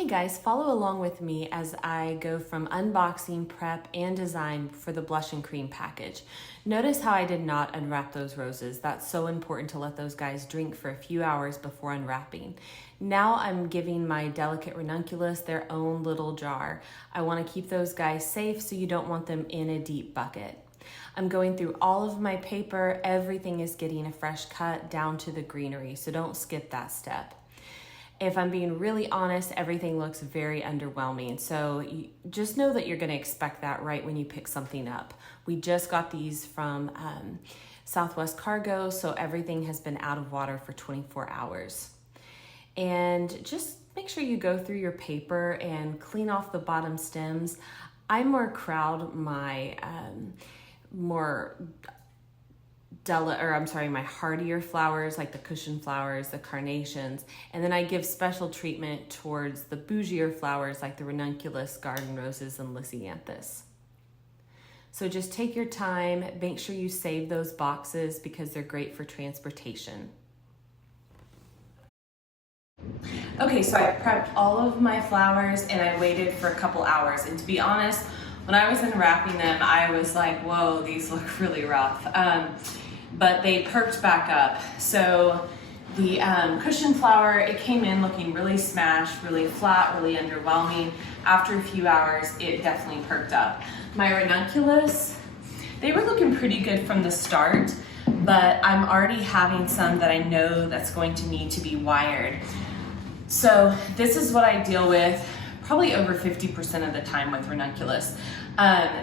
Hey guys, follow along with me as I go from unboxing, prep, and design for the blush and cream package. Notice how I did not unwrap those roses. That's so important to let those guys drink for a few hours before unwrapping. Now I'm giving my delicate ranunculus their own little jar. I want to keep those guys safe, so you don't want them in a deep bucket. I'm going through all of my paper. Everything is getting a fresh cut down to the greenery, so don't skip that step. If I'm being really honest, everything looks very underwhelming. So just know that you're gonna expect that right when you pick something up. We just got these from Southwest Cargo, so everything has been out of water for 24 hours. And just make sure you go through your paper and clean off the bottom stems. I more crowd my my hardier flowers like the cushion flowers, the carnations, and then I give special treatment towards the bougier flowers like the ranunculus, garden roses, and lisianthus. So just take your time, make sure you save those boxes because they're great for transportation. Okay, so I prepped all of my flowers and I waited for a couple hours, and to be honest, when I was unwrapping them, I was like, whoa, these look really rough. But they perked back up. So the cushion flower, it came in looking really smashed, really flat, really underwhelming. After a few hours, it definitely perked up. My ranunculus, they were looking pretty good from the start, but I'm already having some that I know that's going to need to be wired. So this is what I deal with probably over 50% of the time with ranunculus.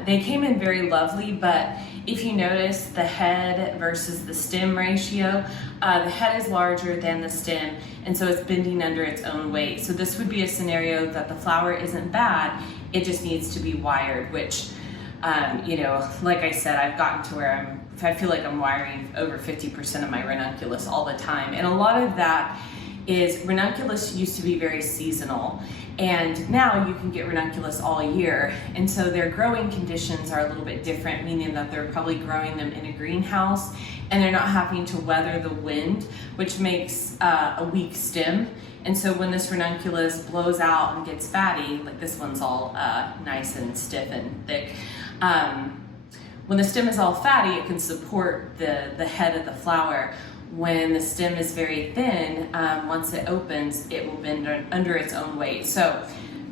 They came in very lovely, but if you notice the head versus the stem ratio, the head is larger than the stem, and so it's bending under its own weight. So this would be a scenario that the flower isn't bad, it just needs to be wired, which, like I said, I've gotten to where I feel like I'm wiring over 50% of my ranunculus all the time. And a lot of that is ranunculus used to be very seasonal, and now you can get ranunculus all year, and so their growing conditions are a little bit different, meaning that they're probably growing them in a greenhouse and they're not having to weather the wind, which makes a weak stem. And so when this ranunculus blows out and gets fatty, like this one's all nice and stiff and thick, when the stem is all fatty, it can support the head of the flower. When the stem is very thin, once it opens, it will bend under its own weight. So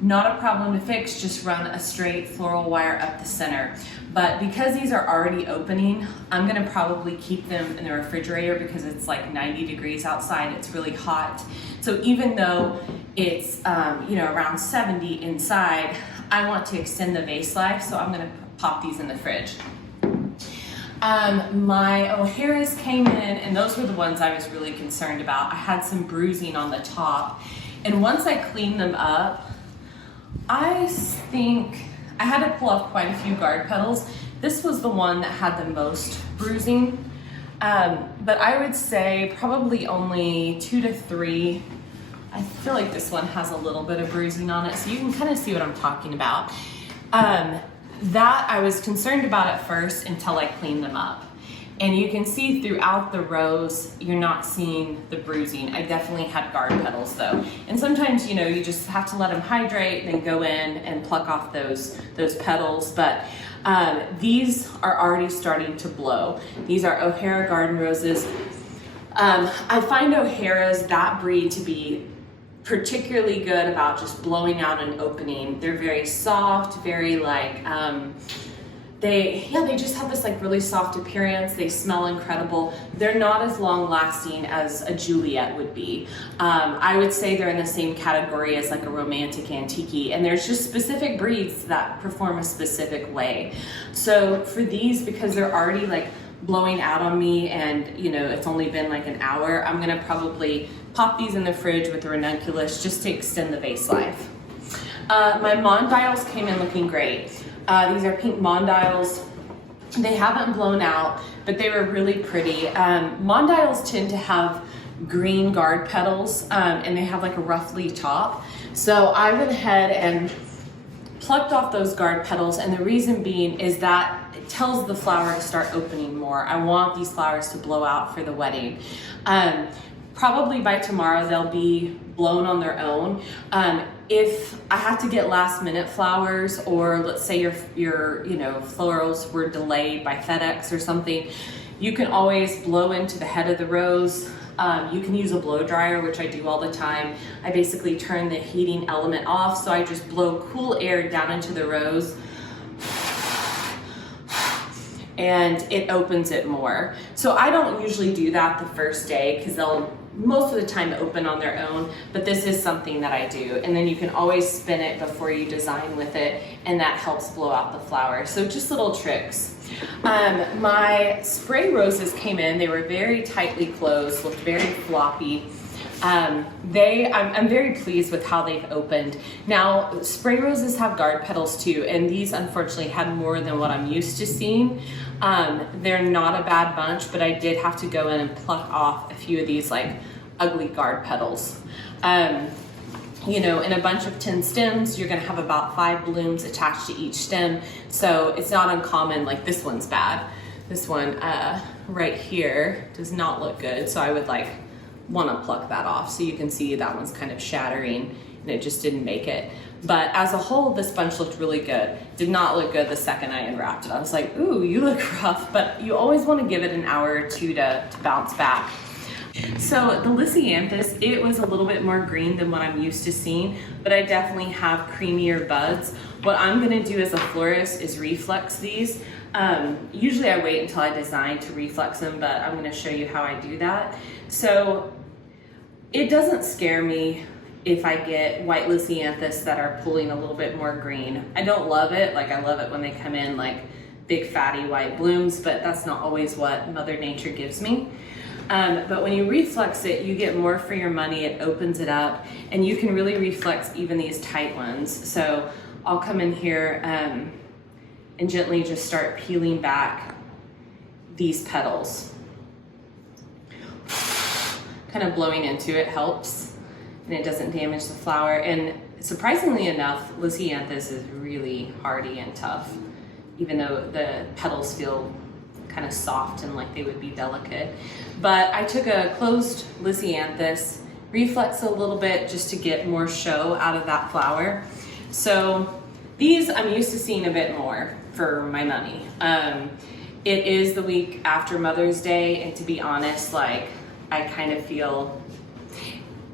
not a problem to fix, just run a straight floral wire up the center. But because these are already opening, I'm gonna probably keep them in the refrigerator because it's like 90 degrees outside, it's really hot. So even though it's around 70 inside, I want to extend the vase life, so I'm gonna pop these in the fridge. My O'Haras came in, and those were the ones I was really concerned about. I had some bruising on the top, and once I cleaned them up, I think I had to pull off quite a few guard petals. This was the one that had the most bruising, but I would say probably only 2 to 3. I feel like this one has a little bit of bruising on it, so you can kind of see what I'm talking about. That I was concerned about at first until I cleaned them up. And you can see throughout the rows, you're not seeing the bruising. I definitely had guard petals though. And sometimes, you just have to let them hydrate and then go in and pluck off those petals. But these are already starting to blow. These are O'Hara garden roses. I find O'Haras, that breed, to be particularly good about just blowing out and opening. They're very soft, very like, they just have this like really soft appearance. They smell incredible. They're not as long lasting as a Juliet would be. I would say they're in the same category as like a romantic antique, and there's just specific breeds that perform a specific way. So for these, because they're already like blowing out on me and it's only been like an hour, I'm gonna probably pop these in the fridge with the ranunculus just to extend the vase life. My mondials came in looking great. These are pink mondials. They haven't blown out, but they were really pretty. Mondials tend to have green guard petals, and they have like a roughly top. So I went ahead and plucked off those guard petals, and the reason being is that it tells the flower to start opening more. I want these flowers to blow out for the wedding. probably by tomorrow they'll be blown on their own. If I have to get last minute flowers, or let's say your florals were delayed by FedEx or something, you can always blow into the head of the rose. You can use a blow dryer, which I do all the time. I basically turn the heating element off, so I just blow cool air down into the rose, and it opens it more. So I don't usually do that the first day because they'll most of the time open on their own, but this is something that I do. And then you can always spin it before you design with it, and that helps blow out the flower. So just little tricks. My spray roses came in, they were very tightly closed, looked very floppy. I'm very pleased with how they've opened. Now, spray roses have guard petals too, and these unfortunately had more than what I'm used to seeing. They're not a bad bunch, but I did have to go in and pluck off a few of these like ugly guard petals. In a bunch of 10 stems, you're gonna have about 5 blooms attached to each stem. So it's not uncommon, like this one's bad. This one right here does not look good. So I would wanna pluck that off. So you can see that one's kind of shattering and it just didn't make it. But as a whole, this bunch looked really good. Did not look good the second I unwrapped it. I was like, ooh, you look rough, but you always wanna give it an hour or two to bounce back. So the Lisianthus, it was a little bit more green than what I'm used to seeing, but I definitely have creamier buds. What I'm gonna do as a florist is reflex these. Usually I wait until I design to reflex them, but I'm gonna show you how I do that. So it doesn't scare me if I get white Lisianthus that are pulling a little bit more green. I don't love it, I love it when they come in like big fatty white blooms, but that's not always what Mother Nature gives me. But when you reflex it, you get more for your money. It opens it up, and you can really reflex even these tight ones. So I'll come in here and gently just start peeling back these petals. Kind of blowing into it helps, and it doesn't damage the flower. And surprisingly enough, Lisianthus is really hardy and tough, even though the petals feel kind of soft and like they would be delicate. But I took a closed Lisianthus, reflex a little bit just to get more show out of that flower. So these I'm used to seeing a bit more for my money. It is the week after Mother's Day, and to be honest, I kind of feel,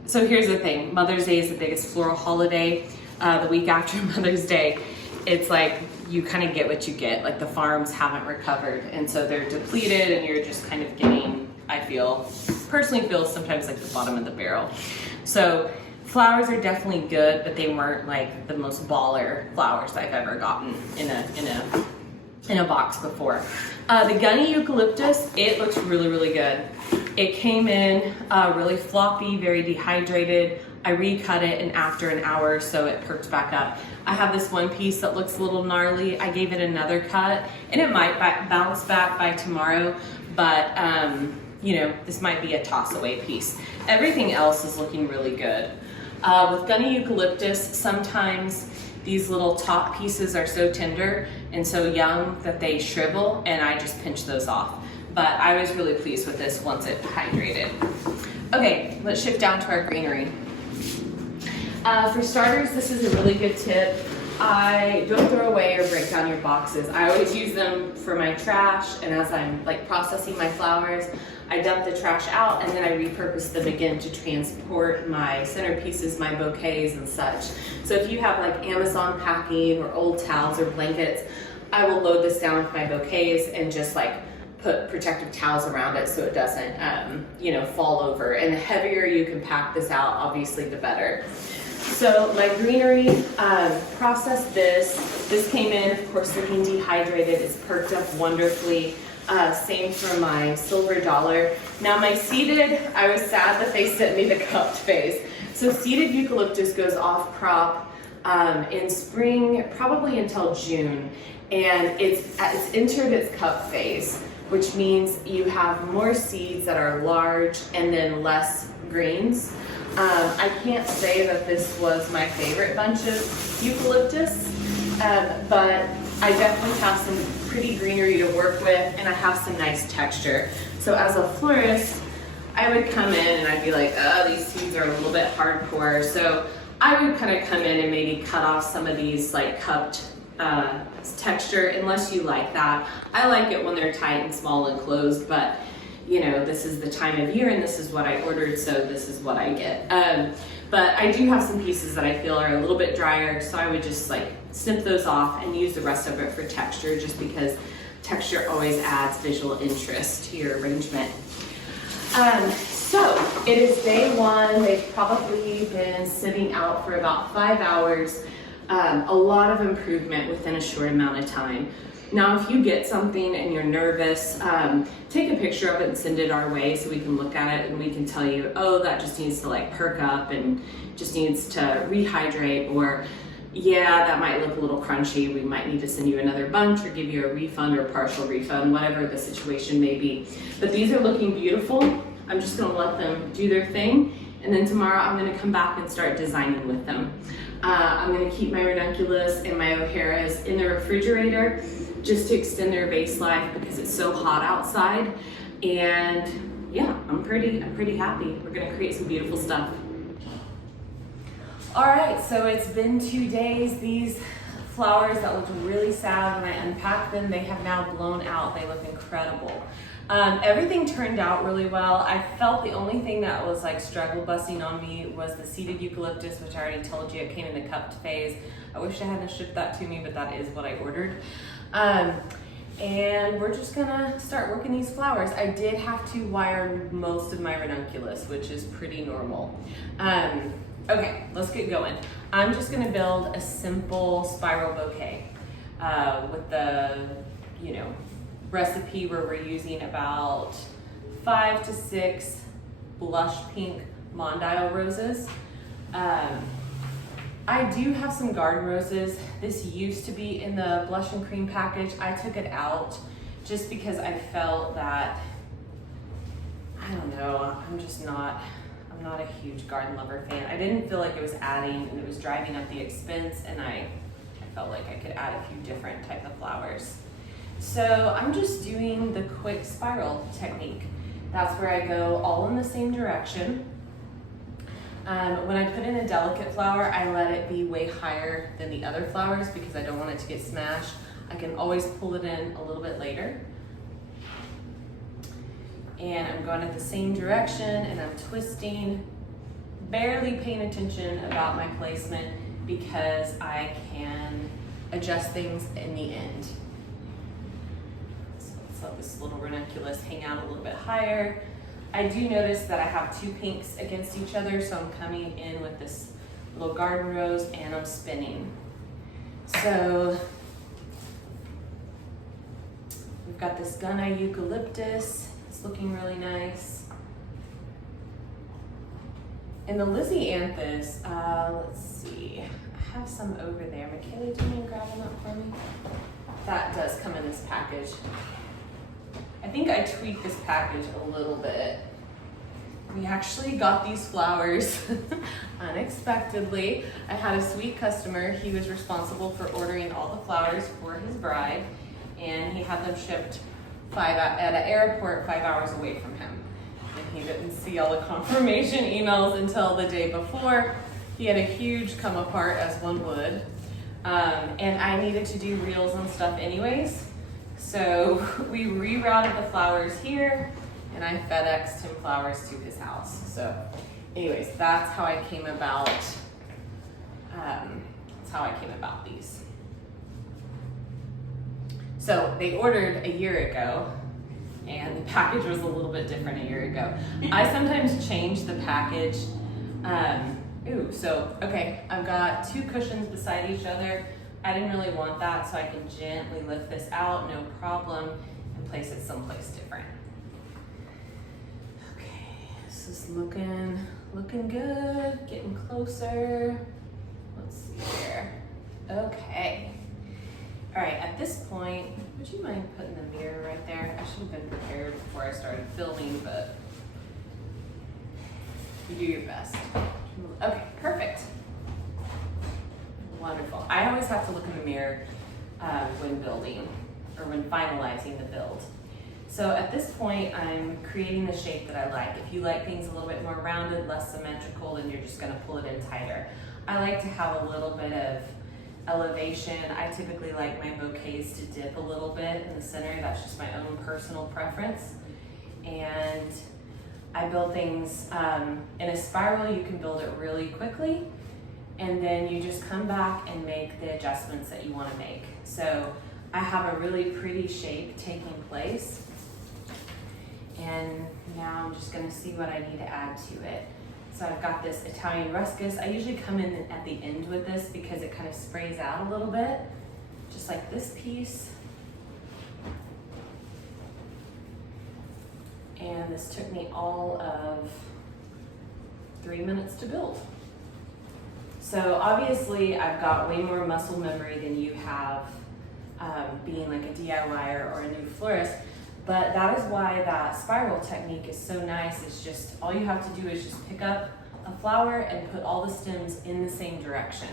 so here's the thing, Mother's Day is the biggest floral holiday. The week after Mother's Day, it's like you kind of get what you get. Like the farms haven't recovered, and so they're depleted, and you're just kind of getting, I personally feel sometimes like the bottom of the barrel. So flowers are definitely good, but they weren't like the most baller flowers I've ever gotten in a box before. The gunny eucalyptus, it looks really, really good. It came in really floppy, very dehydrated. I recut it, and after an hour or so it perked back up. I have this one piece that looks a little gnarly. I gave it another cut, and it might bounce back by tomorrow, but this might be a toss away piece. Everything else is looking really good. With gunny eucalyptus, sometimes these little top pieces are so tender and so young that they shrivel, and I just pinch those off. But I was really pleased with this once it hydrated. Okay, let's shift down to our greenery. For starters, this is a really good tip. Don't throw away or break down your boxes. I always use them for my trash, and as I'm processing my flowers, I dump the trash out, and then I repurpose them again to transport my centerpieces, my bouquets and such. So if you have Amazon packing or old towels or blankets, I will load this down with my bouquets and just put protective towels around it so it doesn't fall over. And the heavier you can pack this out, obviously the better. So my greenery, processed this. This came in, of course, looking dehydrated. It's perked up wonderfully. Same for my silver dollar. Now my seeded, I was sad that they sent me the cupped phase. So seeded eucalyptus goes off crop in spring, probably until June. And it's entered its cup phase, which means you have more seeds that are large and then less greens. I can't say that this was my favorite bunch of eucalyptus, but I definitely have some pretty greenery to work with, and I have some nice texture. So as a florist, I would come in and I'd be like, oh, these seeds are a little bit hardcore. So I would kind of come in and maybe cut off some of these like cupped texture, unless you like that. I like it when they're tight and small and closed, but you know, this is the time of year and this is what I ordered, so this is what I get. But I do have some pieces that I feel are a little bit drier, so I would just like snip those off and use the rest of it for texture, just because texture always adds visual interest to your arrangement. So it is day one. They've probably been sitting out for about 5 hours. A lot of improvement within a short amount of time. Now, if you get something and you're nervous, take a picture of it and send it our way so we can look at it and we can tell you, oh, that just needs to like perk up and just needs to rehydrate, or yeah, that might look a little crunchy. We might need to send you another bunch or give you a refund or partial refund, whatever the situation may be. But these are looking beautiful. I'm just gonna let them do their thing. And then tomorrow I'm gonna come back and start designing with them. I'm gonna keep my ranunculus and my O'Haras in the refrigerator just to extend their vase life because it's so hot outside. And yeah, I'm pretty happy. We're gonna create some beautiful stuff. All right, so it's been 2 days. These flowers that looked really sad when I unpacked them, they have now blown out. They look incredible. Everything turned out really well. I felt the only thing that was like struggle busting on me was the seeded eucalyptus, which I already told you it came in the cupped phase. I wish I hadn't shipped that to me, but that is what I ordered. And we're just gonna start working these flowers. I did have to wire most of my ranunculus, which is pretty normal. Okay, let's get going. I'm just gonna build a simple spiral bouquet with the, you know, recipe where we're using about 5 to 6 blush pink mondial roses. I do have some garden roses. This used to be in the blush and cream package. I took it out just because I felt that, I don't know, I'm not a huge garden lover fan. I didn't feel like it was adding, and it was driving up the expense, and I felt like I could add a few different type of flowers. So I'm just doing the quick spiral technique. That's where I go all in the same direction. When I put in a delicate flower, I let it be way higher than the other flowers because I don't want it to get smashed. I can always pull it in a little bit later. And I'm going in the same direction and I'm twisting, barely paying attention about my placement because I can adjust things in the end. So let's let this little ranunculus hang out a little bit higher. I do notice that I have 2 pinks against each other, so I'm coming in with this little garden rose and I'm spinning. So we've got this gunna eucalyptus. It's looking really nice. And the Lizzie-anthus, let's see, I have some over there. Michaela, do you mind grabbing that for me? That does come in this package. I think I tweaked this package a little bit. We actually got these flowers unexpectedly. I had a sweet customer. He was responsible for ordering all the flowers for his bride, and he had them shipped at an airport 5 hours away from him. And he didn't see all the confirmation emails until the day before. He had a huge come apart, as one would. And I needed to do reels and stuff anyways. So we rerouted the flowers here and I FedExed him flowers to his house. So anyways, that's how I came about, these. So they ordered a year ago and the package was a little bit different a year ago. I sometimes change the package. Okay, I've got 2 cushions beside each other. I didn't really want that, so I can gently lift this out, no problem, and place it someplace different. Okay, this is looking good, getting closer. Let's see here. Okay. All right, at this point, would you mind putting the mirror right there? I should have been prepared before I started filming, but you do your best. Okay, perfect. Wonderful. I always have to look in the mirror when building or when finalizing the build. So at this point, I'm creating the shape that I like. If you like things a little bit more rounded, less symmetrical, then you're just gonna pull it in tighter. I like to have a little bit of elevation. I typically like my bouquets to dip a little bit in the center. That's just my own personal preference. And I build things in a spiral. You can build it really quickly, and then you just come back and make the adjustments that you want to make. So I have a really pretty shape taking place, and now I'm just going to see what I need to add to it. So I've got this Italian ruscus. I usually come in at the end with this because it kind of sprays out a little bit, just like this piece. And this took me all of 3 minutes to build. So obviously I've got way more muscle memory than you have being like a DIYer or a new florist, but that is why that spiral technique is so nice. It's just, all you have to do is just pick up a flower and put all the stems in the same direction.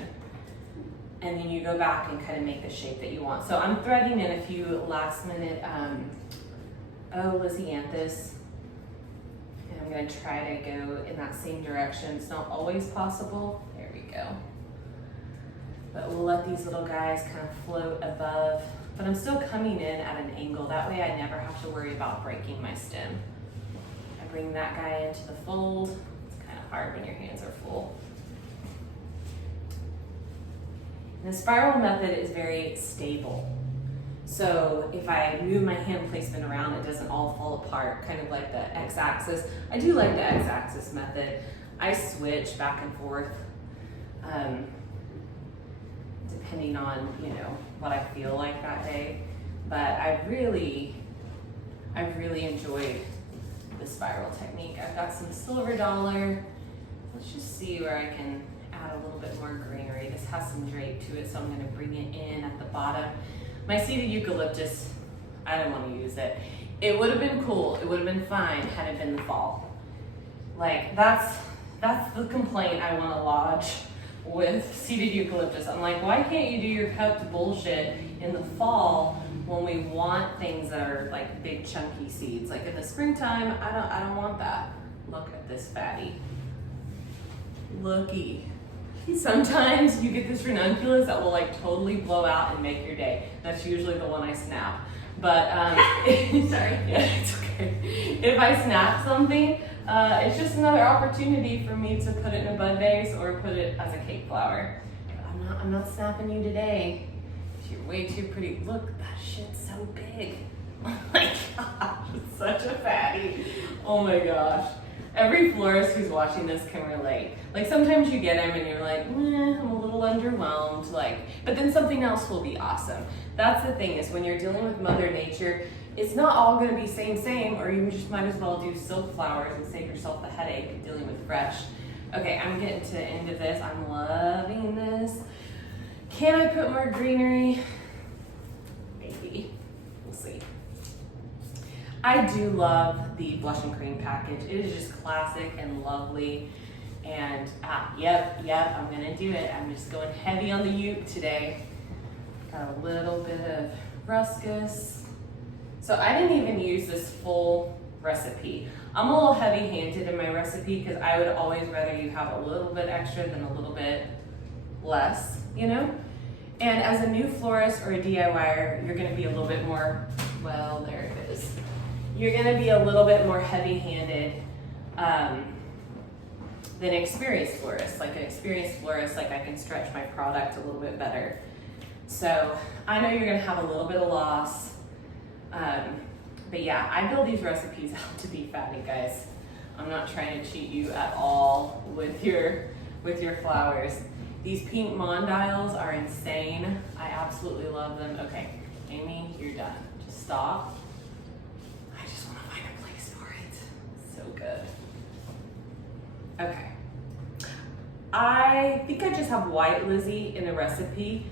And then you go back and kind of make the shape that you want. So I'm threading in a few last minute Lysianthus. And I'm gonna try to go in that same direction. It's not always possible. There we go. But we'll let these little guys kind of float above. But I'm still coming in at an angle. That way I never have to worry about breaking my stem. I bring that guy into the fold. It's kind of hard when your hands are full. And the spiral method is very stable. So if I move my hand placement around, it doesn't all fall apart, kind of like the x-axis. I do like the x-axis method. I switch back and forth depending on, you know, what I feel like that day. But I've really enjoyed the spiral technique. I've got some silver dollar. Let's just see where I can add a little bit more greenery. This has some drape to it, so I'm gonna bring it in at the bottom. My seeded eucalyptus, I don't want to use it. It would have been cool, it would have been fine had it been the fall. Like, that's the complaint I want to lodge with seeded eucalyptus. I'm like, why can't you do your cupped bullshit in the fall when we want things that are like big chunky seeds? Like in the springtime, I don't want that. Look at this fatty. Looky. Sometimes you get this ranunculus that will like totally blow out and make your day. That's usually the one I snap. But sorry, yeah, it's okay. If I snap something, it's just another opportunity for me to put it in a bud vase or put it as a cake flower. But I'm not snapping you today. You're way too pretty. Look, that shit's so big. Oh my gosh, it's such a fatty. Oh my gosh. Every florist who's watching this can relate. Like sometimes you get them and you're like, I'm a little underwhelmed, like, but then something else will be awesome. That's the thing, is when you're dealing with Mother Nature, it's not all gonna be same, or you just might as well do silk flowers and save yourself the headache of dealing with fresh. Okay, I'm getting to the end of this. I'm loving this. Can I put more greenery? Maybe, we'll see. I do love the blush and cream package. It is just classic and lovely. And yep, I'm gonna do it. I'm just going heavy on the Ute today. Got a little bit of ruscus. So I didn't even use this full recipe. I'm a little heavy-handed in my recipe because I would always rather you have a little bit extra than a little bit less, you know? And as a new florist or a DIYer, you're gonna be a little bit more, well, there it is. You're gonna be a little bit more heavy-handed than experienced florists. Like an experienced florist, like I can stretch my product a little bit better. So I know you're gonna have a little bit of loss. But yeah, I build these recipes out to be fatty, guys. I'm not trying to cheat you at all with your flowers. These pink mondials are insane. I absolutely love them. Okay, Amy, you're done. Just stop. I just want to find a place for it. So good. Okay. I think I just have white Lizzie in the recipe.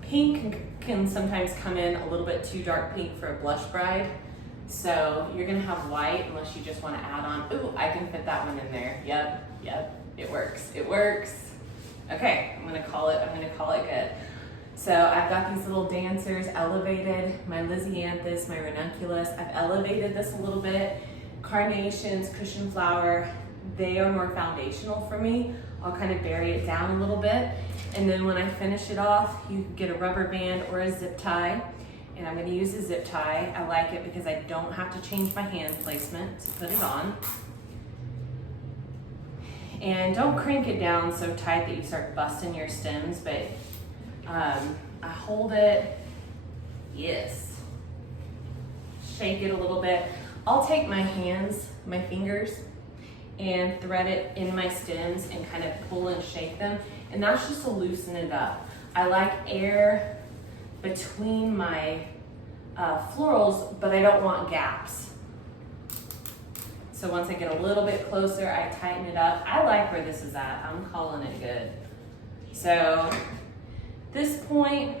Pink can sometimes come in a little bit too dark pink for a blush bride. So you're gonna have white unless you just wanna add on. Ooh, I can fit that one in there. Yep, it works, it works. Okay, I'm gonna call it good. So I've got these little dancers elevated, my Lysianthus, my ranunculus. I've elevated this a little bit. Carnations, cushion flower, they are more foundational for me. I'll kind of bury it down a little bit. And then when I finish it off, you can get a rubber band or a zip tie. And I'm gonna use a zip tie. I like it because I don't have to change my hand placement to put it on. And don't crank it down so tight that you start busting your stems, but I hold it, yes. Shake it a little bit. I'll take my hands, my fingers, and thread it in my stems and kind of pull and shake them. And that's just to loosen it up. I like air between my florals, but I don't want gaps. So once I get a little bit closer, I tighten it up. I like where this is at. I'm calling it good. So this point,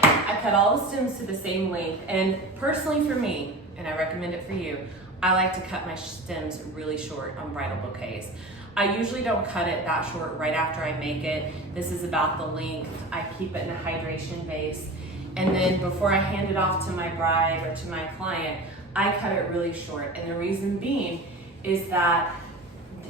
I cut all the stems to the same length. And personally for me, and I recommend it for you, I like to cut my stems really short on bridal bouquets. I usually don't cut it that short right after I make it. This is about the length. I keep it in a hydration vase. And then before I hand it off to my bride or to my client, I cut it really short. And the reason being is that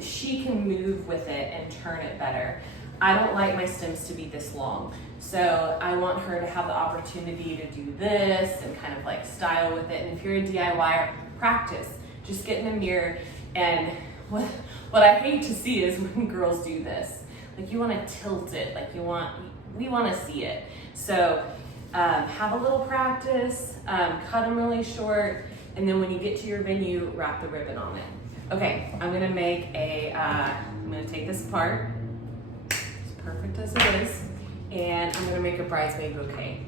she can move with it and turn it better. I don't like my stems to be this long. So I want her to have the opportunity to do this and kind of like style with it. And if you're a DIYer, practice. Just get in a mirror. And what I hate to see is when girls do this. Like you want to tilt it, like we want to see it. So have a little practice, cut them really short, and then when you get to your venue, wrap the ribbon on it. Okay, I'm gonna make I'm gonna take this apart, as perfect as it is, and I'm gonna make a bridesmaid bouquet.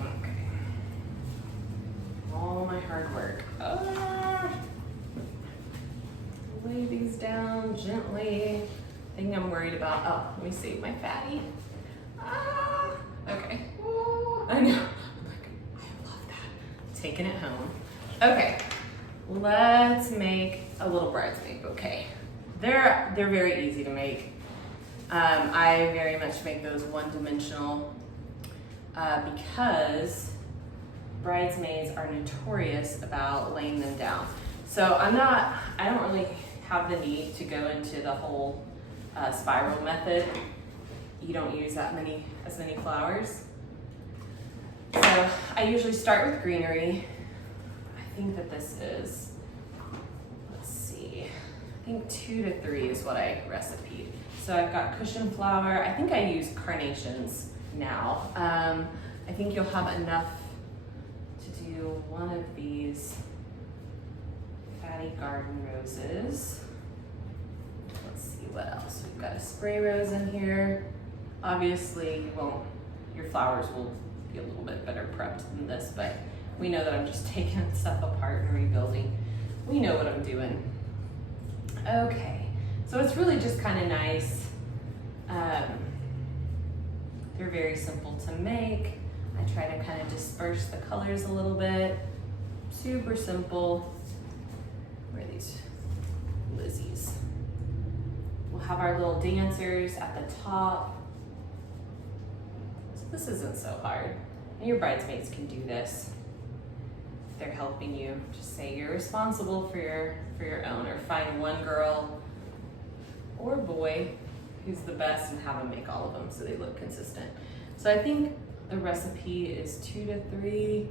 Okay, all my hard work. Lay these down gently. Thing I'm worried about, oh, let me save my fatty. Okay. I know. I'm like, I love that. Taking it home. Okay, let's make a little bridesmaid bouquet. They're very easy to make. I very much make those one-dimensional because bridesmaids are notorious about laying them down. So I don't really have the need to go into the whole spiral method. You don't use as many flowers. So I usually start with greenery. I think that this is, let's see, I think 2 to 3 is what I recipeed. So I've got cushion flower. I think I use carnations now. I think you'll have enough to do one of these fatty garden roses. Let's see what else. We've got a spray rose in here. Obviously, your flowers will be a little bit better prepped than this, but we know that I'm just taking stuff apart and rebuilding. We know what I'm doing. Okay, so it's really just kind of nice. They're very simple to make. I try to kind of disperse the colors a little bit. Super simple. Where are these Lizzies? We'll have our little dancers at the top. So this isn't so hard. And your bridesmaids can do this. If they're helping you, just say you're responsible for your own, or find one girl or boy who's the best and have them make all of them so they look consistent. So I think the recipe is 2 to 3.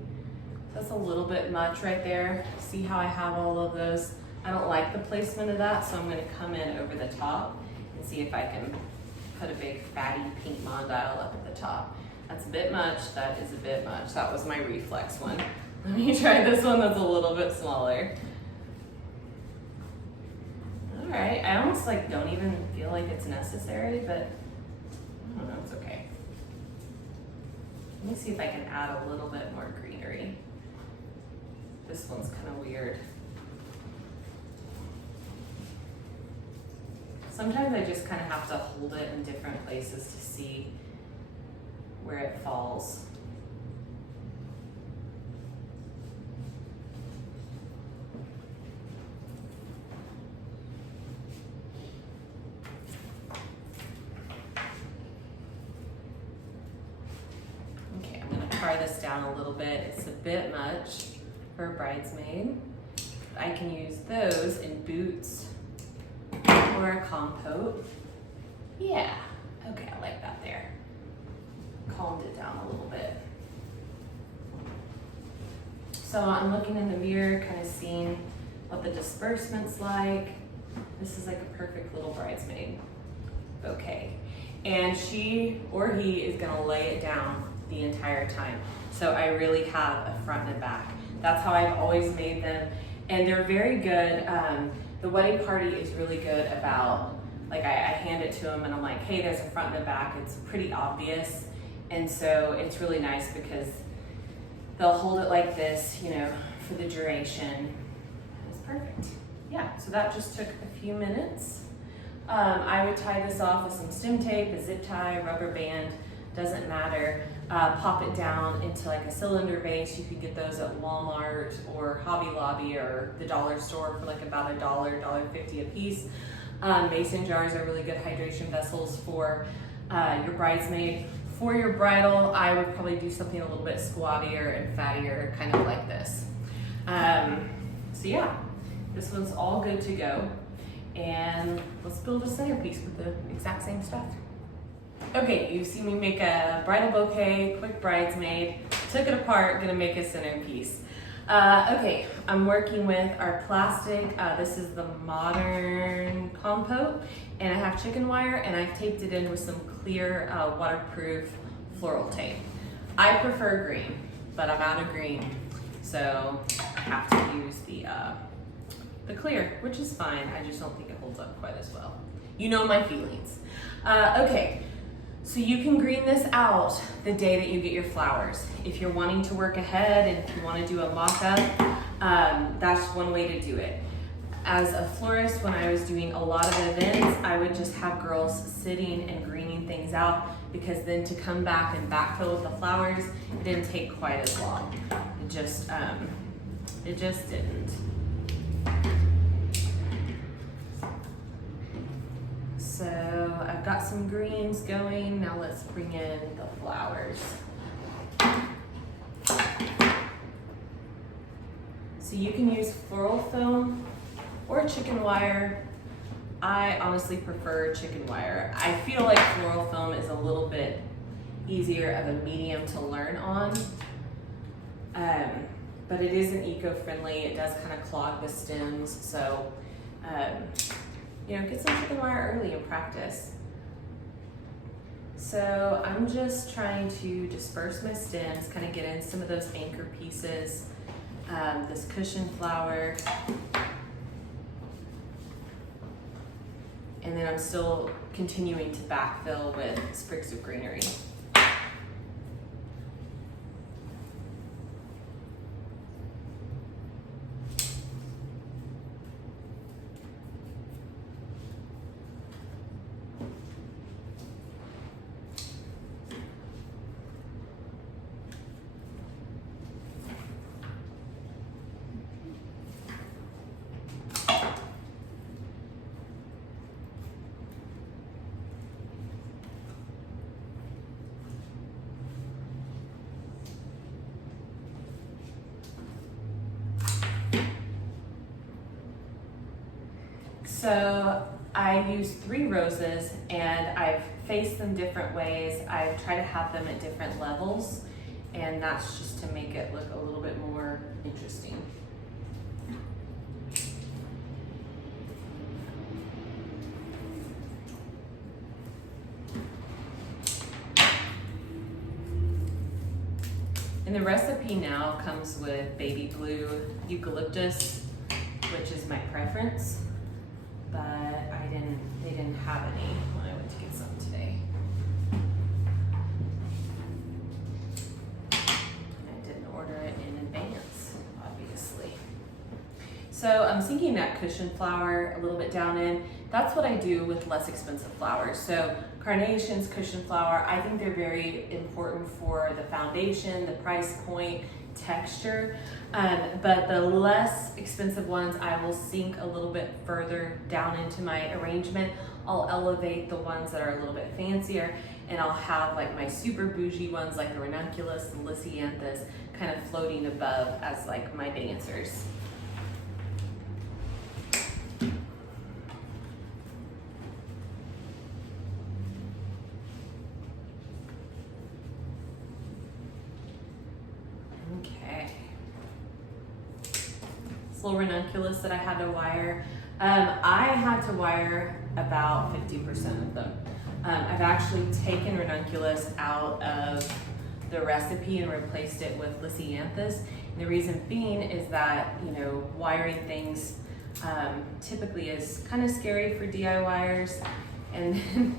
That's a little bit much right there. See how I have all of those? I don't like the placement of that, so I'm gonna come in over the top and see if I can put a big fatty pink mondial up at the top. That's a bit much, that is a bit much. That was my reflex one. Let me try this one that's a little bit smaller. All right, I almost like don't even feel like it's necessary, but I don't know, it's okay. Let me see if I can add a little bit more greenery. This one's kind of weird. Sometimes I just kind of have to hold it in different places to see where it falls. this down a little bit. It's a bit much for a bridesmaid. I can use those in boots or a compote. Yeah, okay, I like that there. Calmed it down a little bit. So I'm looking in the mirror, kind of seeing what the disbursement's like. This is like a perfect little bridesmaid bouquet. And she or he is gonna lay it down the entire time. So I really have a front and a back. That's how I've always made them. And they're very good. The wedding party is really good about, like I hand it to them and I'm like, hey, there's a front and a back. It's pretty obvious. And so it's really nice because they'll hold it like this, you know, for the duration. It's perfect. Yeah, so that just took a few minutes. I would tie this off with some stem tape, a zip tie, rubber band, doesn't matter. Pop it down into like a cylinder vase. You could get those at Walmart or Hobby Lobby or the dollar store for like about $1, $1.50 a piece. Mason jars are really good hydration vessels for your bridesmaid. For your bridal, I would probably do something a little bit squattier and fattier, kind of like this. So yeah, this one's all good to go. And let's build a centerpiece with the exact same stuff. Okay, you see me make a bridal bouquet, quick bridesmaid, took it apart, gonna make a centerpiece. Okay, I'm working with our plastic. This is the modern compote, and I have chicken wire, and I've taped it in with some clear waterproof floral tape. I prefer green, but I'm out of green, so I have to use the clear, which is fine. I just don't think it holds up quite as well. You know my feelings. Okay, so you can green this out the day that you get your flowers. If you're wanting to work ahead and if you want to do a mock-up, that's one way to do it. As a florist, when I was doing a lot of events, I would just have girls sitting and greening things out, because then to come back and backfill with the flowers, it didn't take quite as long. It just didn't. So I've got some greens going. Now let's bring in the flowers. So you can use floral foam or chicken wire. I honestly prefer chicken wire. I feel like floral foam is a little bit easier of a medium to learn on, but it isn't eco-friendly. It does kind of clog the stems, so you know, get some chicken wire early and practice. So I'm just trying to disperse my stems, kind of get in some of those anchor pieces, this cushion flower, and then I'm still continuing to backfill with sprigs of greenery. So I used 3 roses and I've faced them different ways. I've tried to have them at different levels, and that's just to make it look a little bit more interesting. And the recipe now comes with baby blue eucalyptus, which is my preference, but they didn't have any when I went to get some today. And I didn't order it in advance, obviously. So I'm sinking that cushion flower a little bit down in. That's what I do with less expensive flowers. So carnations, cushion flower, I think they're very important for the foundation, the price point, texture. But the less expensive ones, I will sink a little bit further down into my arrangement. I'll elevate the ones that are a little bit fancier. and I'll have like my super bougie ones like the ranunculus and lisianthus kind of floating above as like my dancers. Okay. This little ranunculus that I had to wire, I had to wire about 50% of them. I've actually taken ranunculus out of the recipe and replaced it with lisianthus. And the reason being is that, you know, wiring things typically is kind of scary for DIYers. And then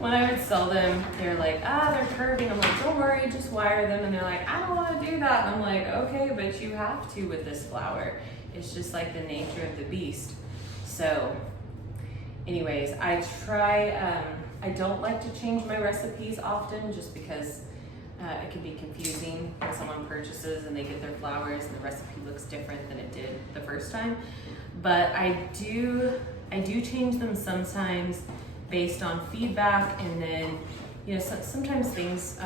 when I would sell them, they're like, they're curving. I'm like, don't worry, just wire them. And they're like, I don't want to do that. And I'm like, okay, but you have to with this flower. It's just like the nature of the beast. So anyways, I try, I don't like to change my recipes often just because it can be confusing when someone purchases and they get their flowers and the recipe looks different than it did the first time. But I do change them sometimes based on feedback, and then, you know, sometimes things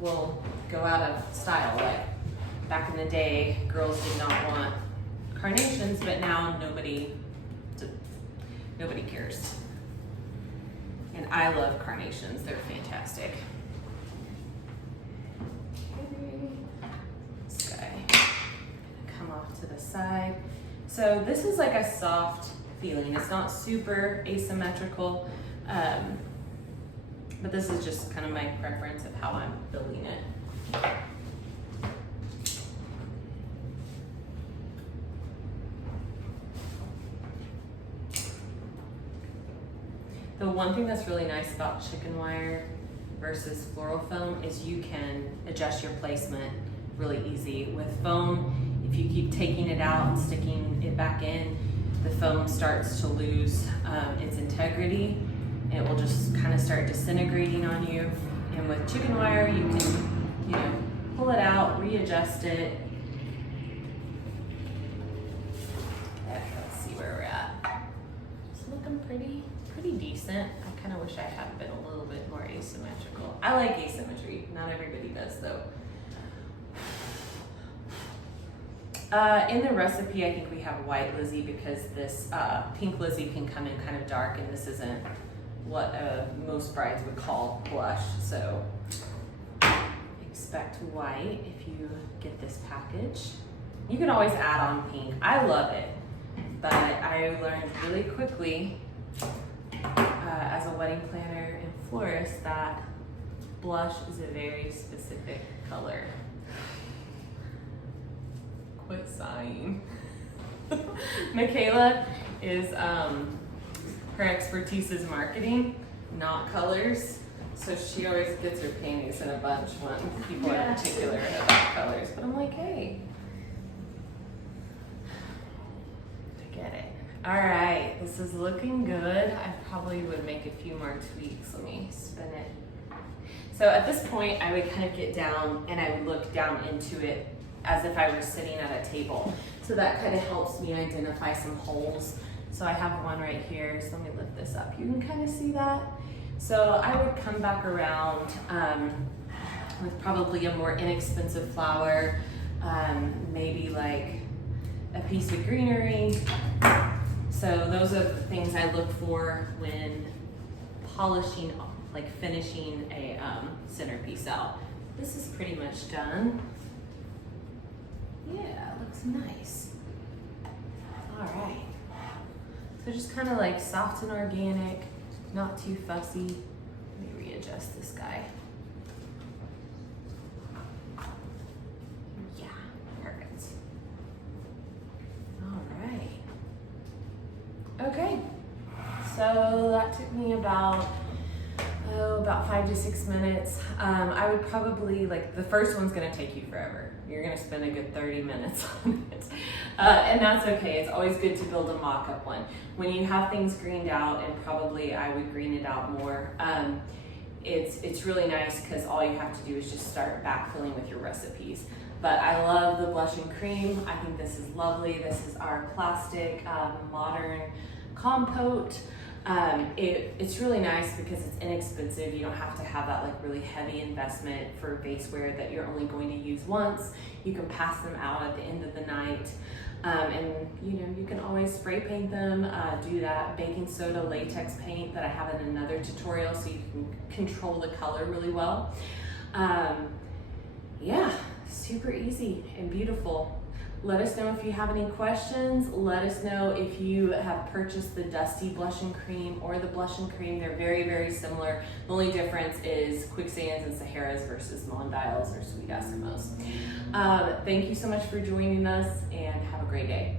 will go out of style. Like back in the day, girls did not want carnations, but now nobody cares. And I love carnations, they're fantastic. This guy, come off to the side. So this is like a soft feeling. It's not super asymmetrical, but this is just kind of my preference of how I'm building it. The one thing that's really nice about chicken wire versus floral foam is you can adjust your placement really easy. With foam, if you keep taking it out and sticking it back in, the foam starts to lose its integrity, and it will just kind of start disintegrating on you. And with chicken wire, you can, you know, pull it out, readjust it. Let's see where we're at. It's looking pretty decent. I kind of wish I had been a little bit more asymmetrical. I like asymmetry. Not everybody does though. In the recipe, I think we have white Lizzie because this pink Lizzie can come in kind of dark, and this isn't what most brides would call blush. So expect white if you get this package. You can always add on pink. I love it, but I learned really quickly as a wedding planner and florist that blush is a very specific color. Quit sighing. Michaela is, her expertise is marketing, not colors. So she always gets her panties in a bunch when people are particular about colors. But I'm like, hey, I get it. All right, this is looking good. I probably would make a few more tweaks. Let me spin it. So at this point, I would kind of get down and I would look down into it as if I were sitting at a table. So that kind of helps me identify some holes. So I have one right here, so let me lift this up. You can kind of see that. So I would come back around with probably a more inexpensive flower, maybe like a piece of greenery. So those are the things I look for when polishing, like finishing a centerpiece out. This is pretty much done. Yeah, it looks nice. All right. So just kind of like soft and organic, not too fussy. Let me readjust this guy. Yeah, perfect. All right. Okay, so that took me about 5 to 6 minutes. I would probably, like, the first one's gonna take you forever. You're gonna spend a good 30 minutes on it. And that's okay, it's always good to build a mock-up one. When you have things greened out, and probably I would green it out more, it's really nice because all you have to do is just start backfilling with your recipes. But I love the blush and cream. I think this is lovely. This is our plastic modern compote. It's really nice because it's inexpensive. You don't have to have that like really heavy investment for vaseware that you're only going to use once. You can pass them out at the end of the night. And you know, you can always spray paint them, do that baking soda latex paint that I have in another tutorial so you can control the color really well. Yeah, super easy and beautiful. Let us know if you have any questions. Let us know if you have purchased the Dusty Blush and Cream or the Blush and Cream. They're very, very similar. The only difference is Quicksands and Sahara's versus Mondials or Sweet Eskimos. Thank you so much for joining us and have a great day.